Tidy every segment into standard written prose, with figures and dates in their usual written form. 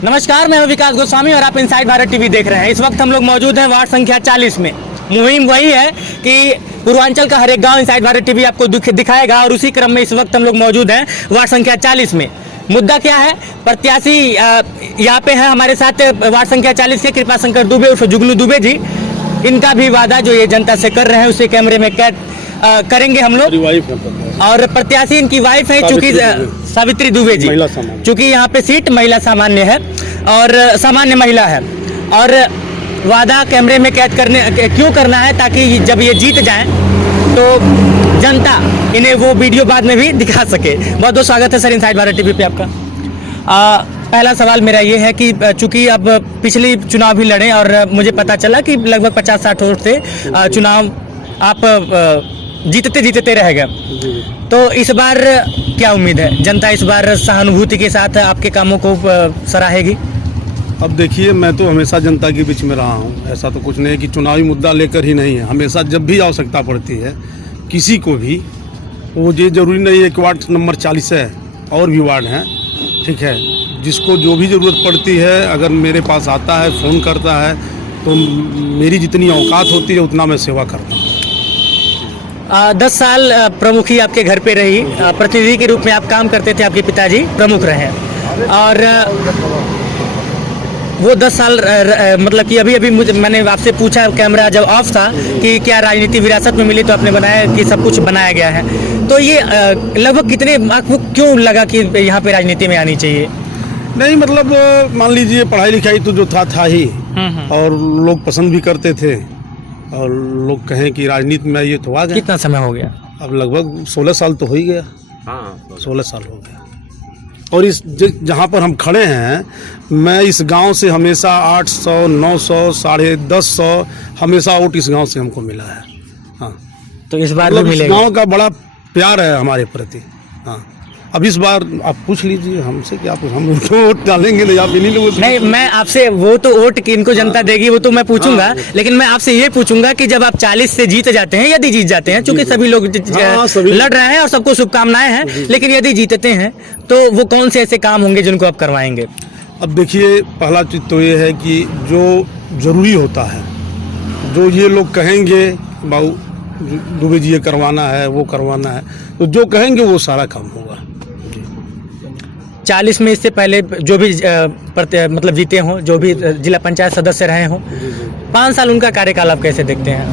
नमस्कार, मैं हूं विकास गोस्वामी और आप इनसाइड भारत टीवी देख रहे हैं। इस वक्त हम लोग मौजूद हैं वार्ड संख्या 40 में। मुहिम वही है कि पूर्वांचल का हर एक गांव इनसाइड भारत टीवी आपको दिखाएगा और उसी क्रम में इस वक्त हम लोग मौजूद हैं वार्ड संख्या 40 में। मुद्दा क्या है? प्रत्याशी यहाँ पे है हमारे साथ वार्ड संख्या 40 के कृपा शंकर दुबे उर्फ जुगनू दुबे जी। इनका भी वादा जो ये जनता से कर रहे हैं उसे कैमरे में कैद करेंगे हम लोग। और प्रत्याशी इनकी वाइफ है चूंकि सावित्री दुबे जी, चूंकि यहाँ पे सीट महिला सामान्य है और सामान्य महिला है। और वादा कैमरे में कैद क्यों करना है? ताकि जब ये जीत जाएं तो जनता इन्हें वो वीडियो बाद में भी दिखा सके। बहुत बहुत स्वागत है सर इनसाइड भारत टीवी पे आपका। पहला सवाल मेरा ये है कि चूंकि अब पिछली चुनाव भी लड़े और मुझे पता चला कि लगभग 50-60 वोट से चुनाव आप जीतते रह गए, तो इस बार क्या उम्मीद है? जनता इस बार सहानुभूति के साथ आपके कामों को सराहेगी? अब देखिए, मैं तो हमेशा जनता के बीच में रहा हूँ। ऐसा तो कुछ नहीं है कि चुनावी मुद्दा लेकर ही नहीं है। हमेशा जब भी आवश्यकता पड़ती है किसी को भी, वो ये जरूरी नहीं है कि वार्ड नंबर 40 है, और भी वार्ड हैं, ठीक है, जिसको जो भी ज़रूरत पड़ती है अगर मेरे पास आता है, फ़ोन करता है, तो मेरी जितनी औकात होती है उतना मैं सेवा करता हूँ। 10 साल प्रमुखी आपके घर पे रही, प्रतिनिधि के रूप में आप काम करते थे, आपके पिताजी प्रमुख रहे और वो 10 साल मतलब कि अभी मैंने आपसे पूछा कैमरा जब ऑफ था कि क्या राजनीति विरासत में मिली, तो आपने बनाया कि सब कुछ बनाया गया है। तो ये लगभग कितने आपको क्यों लगा कि यहाँ पे राजनीति में आनी चाहिए? नहीं, मतलब मान लीजिए पढ़ाई लिखाई तो जो था ही, और लोग पसंद भी करते थे, और लोग कहें कि राजनीति में ये तो आ गया। कितना समय हो गया? अब लगभग 16 साल तो हो ही गया। हाँ, 16 साल हो गया। और इस जहाँ पर हम खड़े हैं, मैं इस गांव से हमेशा 800, 900, 1050 हमेशा वोट इस गांव से हमको मिला है। हाँ, तो इस बार मतलब भी मिलेगा। गांव का बड़ा प्यार है हमारे प्रति। हाँ, अब इस बार आप पूछ लीजिए हमसे कि आप हम वोट डालेंगे नहीं, आप इन्हीं लोगों से। नहीं, मैं आपसे वो तो वोट इनको जनता देगी वो तो मैं पूछूंगा, लेकिन मैं आपसे ये पूछूंगा कि जब आप 40 से जीत जाते हैं, यदि जीत जाते हैं, चूंकि सभी लोग लड़ रहे हैं और सबको शुभकामनाएं हैं, लेकिन यदि जीतते हैं तो वो कौन से ऐसे काम होंगे जिनको आप करवाएंगे? अब देखिए, पहला चीज तो ये है कि जो जरूरी होता है, जो ये लोग कहेंगे बाबू दुबे जी ये करवाना है, वो करवाना है, तो जो कहेंगे वो सारा काम होगा। 40 में इससे पहले जो भी मतलब जीते हों, जो भी जिला पंचायत सदस्य रहे हों, 5 साल उनका कार्यकाल आप कैसे देखते हैं?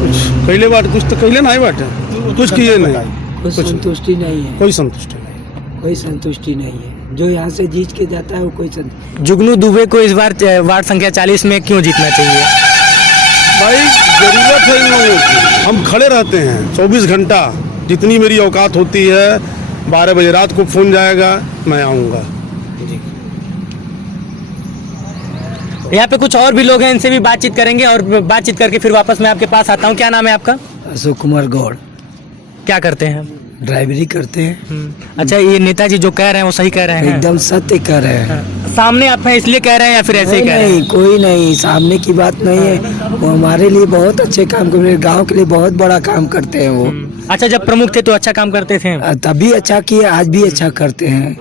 कुछ कैले बात, कुछ तो कैले ना बात है, कुछ किए नहीं, कोई संतुष्टि नहीं है, कोई संतुष्टि नहीं, कोई संतुष्टि नहीं है। जो यहाँ से जीत के जाता है वो कोई जुगनू दुबे को इस बार वार्ड संख्या 40 में क्यों जीतना चाहिए? भाई जरूरत है इन लोगों की। हम खड़े रहते हैं 24 घंटा, जितनी मेरी औकात होती है, 12 बजे रात को फोन जाएगा, मैं आऊँगा। यहाँ पे कुछ और भी लोग हैं, इनसे भी बातचीत करेंगे और बातचीत करके फिर वापस मैं आपके पास आता हूँ। क्या नाम है आपका? अशोक कुमार गौड़। क्या करते हैं? ड्राइवरी करते हैं। अच्छा, ये नेताजी जो कह रहे हैं वो सही कह रहे हैं? एकदम सत्य कह रहे हैं। सामने आप हैं इसलिए कह रहे हैं या फिर ऐसे ही कह रहे हैं? कोई नहीं, सामने की बात नहीं है। वो हमारे लिए बहुत अच्छे काम करते हैं, गाँव के लिए बहुत बड़ा काम करते हैं वो। अच्छा, जब प्रमुख थे तो अच्छा काम करते थे? तभी अच्छा किए, आज भी अच्छा करते हैं।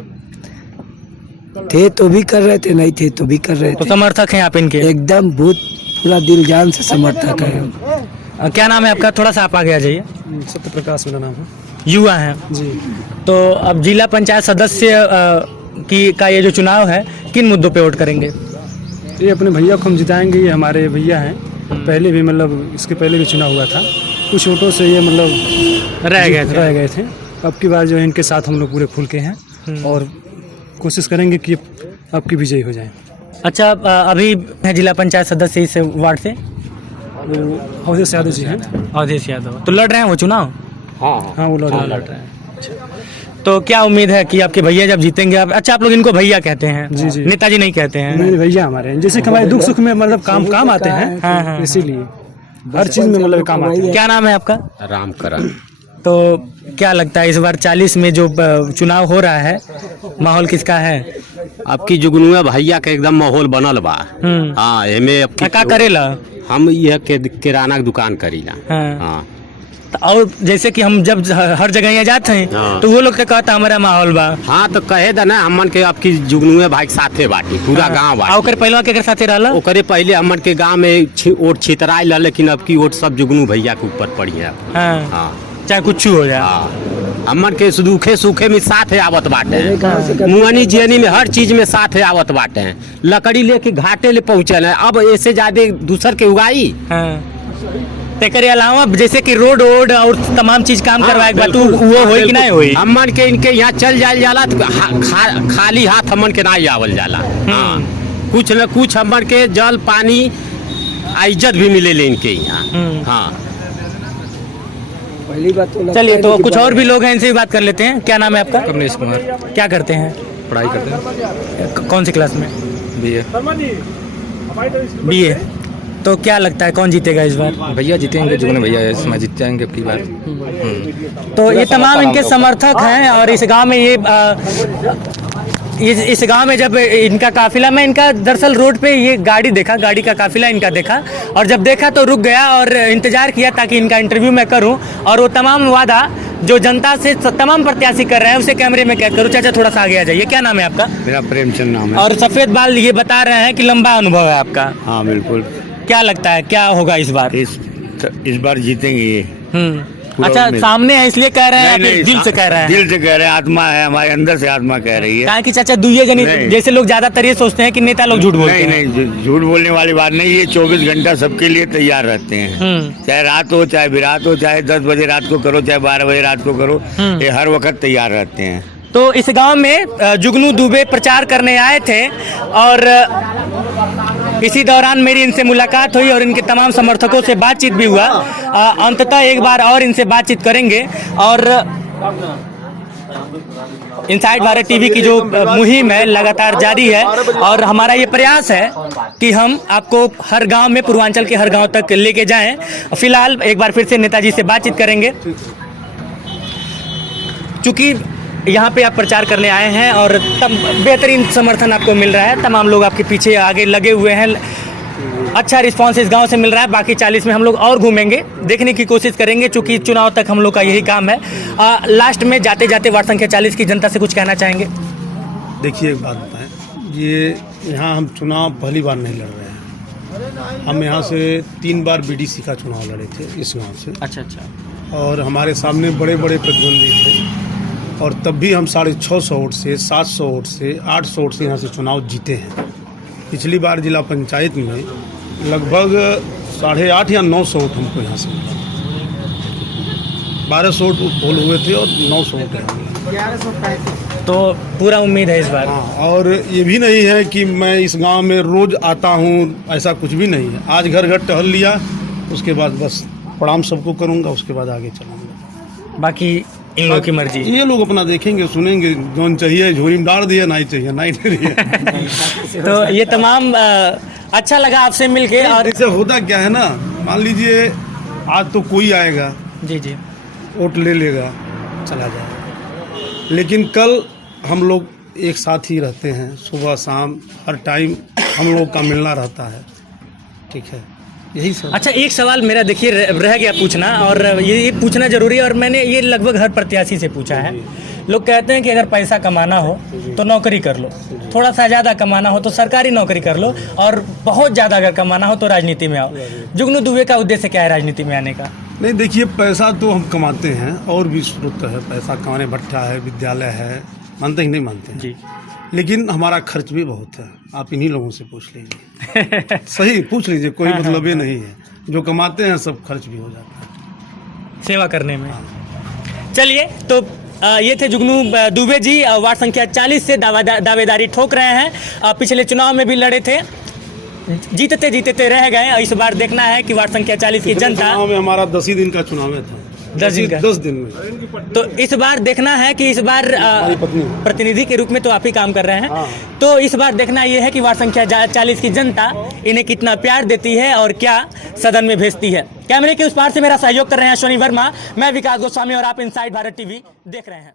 थे तो भी कर रहे थे, नहीं थे तो भी कर रहे तो थे। समर्थक हैं आप इनके? एकदम पूरा दिल जान से समर्थक है। क्या नाम है आपका? थोड़ा सा आप आगे आ जाइए। सत्य प्रकाश मेरा नाम है। युवा हैं जी। तो अब जिला पंचायत सदस्य का ये जो चुनाव है, किन मुद्दों पे वोट करेंगे? ये अपने भैया को हम जिताएंगे। ये हमारे भैया हैं, पहले भी मतलब इसके पहले भी चुनाव हुआ था, कुछ वोटों से ये मतलब रह गए थे। अब की बार जो है इनके साथ हम लोग पूरे खुल के हैं और कोशिश करेंगे कि आपकी विजयी हो जाए। अच्छा, अभी है जिला पंचायत सदस्य इस वार्ड से अवधेश यादव जी हैं। अवधेश यादव तो लड़ रहे हैं वो चुनाव? हाँ, वो लड़ रहे हैं। तो क्या उम्मीद है कि आपके भैया जब जीतेंगे? अच्छा, आप लोग इनको भैया कहते हैं? जी जी, नेताजी नहीं कहते हैं? नहीं, भैया हमारे हैं। जैसे कि हमारे दुख सुख में मतलब काम आते हैं। हाँ, इसीलिए हर चीज में मतलब काम आते हैं। क्या नाम है आपका? रामकरण। तो क्या लगता है इस बार 40 में जो चुनाव हो रहा है, माहौल किसका है? आपकी जुगनुआ भैया के एकदम माहौल बनल बा। हाँ, एमे क्या करेला? हम यह किराना की दुकान करीला। हाँ। हाँ, और जैसे कि हम जब हर जगह यहाँ जाते हैं हाँ। तो वो लोग का कहता हमारा माहौल बा। हाँ तो कहे दा ना हमन के आपकी जुगनुए भाई के साथे बाटी पूरा गांव आ बाटी। ओकर पहलवा के साथे रहला। ओकरे पहले हमन के गांव में वोट छितराइल लेकिन अब की वोट सब जुगनू भैया के ऊपर पड़ी है। हाँ हाँ चाहे कुछ हो जाए। हाँ हमन के दुखे सुखे में साथ है आवत बाटे, मुआनी जियनी में हर चीज में साथ है आवत बाटे हैं। लकड़ी लेके घाटे ले पहुँचल है, अब ऐसे ज्यादा दूसर के उगाई। हाँ तेकरे अलावा जैसे कि रोड और तमाम चीज काम करवाए के बाद बिल्कुल। वो होई कि नहीं होई। हमन के इनके यहाँ चल जायल जाला तो खाली हाथ हमन के नहीं आवल जाला। हाँ कुछ न कुछ हमन के जल पानी इज्जत भी मिले ले इनके यहाँ। हाँ पहली बात तो चलिए तो कुछ और भी लोग हैं, इनसे भी बात कर लेते हैं। क्या नाम है आपका? कमलेश कुमार, क्या करते हैं? पढ़ाई करते हैं, कौन सी क्लास में? बीए। बीए। तो क्या लगता है कौन जीतेगा इस बार? भैया जीतेंगे, जुगनू भैया इसमें जीत जाएंगे अब की बार। तो ये तमाम इनके समर्थक हैं और इस गांव में इस गांव में जब इनका काफिला, मैं इनका दरअसल रोड पे ये गाड़ी देखा, गाड़ी का काफिला इनका देखा और जब देखा तो रुक गया और इंतजार किया ताकि इनका इंटरव्यू मैं करूं और वो तमाम वादा जो जनता से तमाम प्रत्याशी कर रहे हैं उसे कैमरे में कैद करूं। चाचा थोड़ा सा आगे आ जाइए। क्या नाम है आपका? मेरा प्रेमचंद नाम है। और सफेद बाल ये बता रहे हैं कि लंबा अनुभव है आपका। हाँ बिल्कुल। क्या लगता है क्या होगा इस बार? इस बार जीतेंगे ये। अच्छा उम्मीद। सामने है इसलिए कह रहे हैं या नहीं, फिर दिल से कह रहे हैं? दिल से कह रहे हैं, आत्मा है हमारे अंदर से, आत्मा कह रही है। कहा कि चाचा दुइये जनी नहीं। जैसे लोग ज्यादातर ये सोचते हैं कि नेता लोग झूठ बोलते नहीं हैं। नहीं, झूठ बोलने वाली बात नहीं, ये 24 घंटा सबके लिए तैयार रहते हैं। चाहे रात हो, चाहे बिरात हो, चाहे 10 बजे रात को करो, चाहे 12 बजे रात को करो, ये हर वक्त तैयार रहते हैं। तो इस गांव में जुगनू दुबे प्रचार करने आए थे और इसी दौरान मेरी इनसे मुलाकात हुई और इनके तमाम समर्थकों से बातचीत भी हुआ। अंततः एक बार और इनसे बातचीत करेंगे और इनसाइड भारत टीवी की जो मुहिम है लगातार जारी है और हमारा ये प्रयास है कि हम आपको हर गांव में, पूर्वांचल के हर गांव तक लेके जाएं। फिलहाल एक बार फिर से नेताजी से बातचीत करेंगे। चूँकि यहाँ पे आप प्रचार करने आए हैं और बेहतरीन समर्थन आपको मिल रहा है, तमाम लोग आपके पीछे आगे लगे हुए हैं, अच्छा रिस्पांस इस गांव से मिल रहा है। बाकी 40 में हम लोग और घूमेंगे, देखने की कोशिश करेंगे, चूँकि चुनाव तक हम लोग का यही काम है। लास्ट में जाते जाते वार्ड संख्या 40 की जनता से कुछ कहना चाहेंगे? देखिए एक बात बताएं, ये यहाँ हम चुनाव पहली बार नहीं लड़ रहे हैं। हम यहाँ से 3 बार बीडीसी का चुनाव लड़े थे इस गांव से। अच्छा। और हमारे सामने बड़े बड़े प्रतिद्वंदी थे और तब भी हम 650 वोट से, 700 वोट से, 800 वोट से यहाँ से चुनाव जीते हैं। पिछली बार जिला पंचायत में लगभग 850 या 900 वोट हमको यहाँ से मिला। 1200 वोट पोल हुए थे और 900 वोट मिला। तो पूरा उम्मीद है इस बार। हाँ, और ये भी नहीं है कि मैं इस गांव में रोज आता हूँ, ऐसा कुछ भी नहीं है। आज घर घर टहल लिया, उसके बाद बस प्रणाम सबको करूँगा, उसके बाद आगे चलूँगा। बाकी इन लोगों की मर्जी। ये लोग अपना देखेंगे, सुनेंगे, जौन चाहिए झोरी में डाल दिया, नहीं चाहिए नहीं दे रही। तो ये तमाम अच्छा लगा आपसे मिलके। और इससे होता क्या है ना, मान लीजिए आज तो कोई आएगा, जी जी वोट ले लेगा, चला जाएगा, लेकिन कल हम लोग एक साथ ही रहते हैं, सुबह शाम हर टाइम हम लोग का मिलना रहता है। ठीक है, यही सब। अच्छा एक सवाल मेरा देखिए रह गया पूछना, और ये पूछना जरूरी है और मैंने ये लगभग हर प्रत्याशी से पूछा है। लोग कहते हैं कि अगर पैसा कमाना हो तो नौकरी कर लो, थोड़ा सा ज़्यादा कमाना हो तो सरकारी नौकरी कर लो, और बहुत ज़्यादा अगर कमाना हो तो राजनीति में आओ। जुगनू दुबे का उद्देश्य क्या है राजनीति में आने का? नहीं देखिए, पैसा तो हम कमाते हैं और भी स्रोत है पैसा कमाने, भट्ठा है, विद्यालय है, मानते ही नहीं मानते हैं जी, लेकिन हमारा खर्च भी बहुत है। आप इन्हीं लोगों से पूछ लीजिए। सही पूछ लीजिए, कोई मतलब ये नहीं है। जो कमाते हैं सब खर्च भी हो जाता है सेवा करने में। चलिए तो ये थे जुगनू दुबे जी, वार्ड संख्या 40 से दावेदारी ठोक रहे हैं। पिछले चुनाव में भी लड़े थे, जीतते जीतते रह गए। इस बार देखना है कि वार्ड संख्या 40 की जनता, चुनाव में हमारा 10 ही दिन का चुनाव था, 10 दिन में। तो इस बार देखना है कि इस बार प्रतिनिधि के रूप में तो आप ही काम कर रहे हैं। हाँ। तो इस बार देखना यह है कि वार्ड संख्या 40 की जनता इन्हें कितना प्यार देती है और क्या सदन में भेजती है। कैमरे के उस पार से मेरा सहयोग कर रहे हैं अश्विनी वर्मा, मैं विकास गोस्वामी और आप इनसाइड भारत टीवी देख रहे हैं।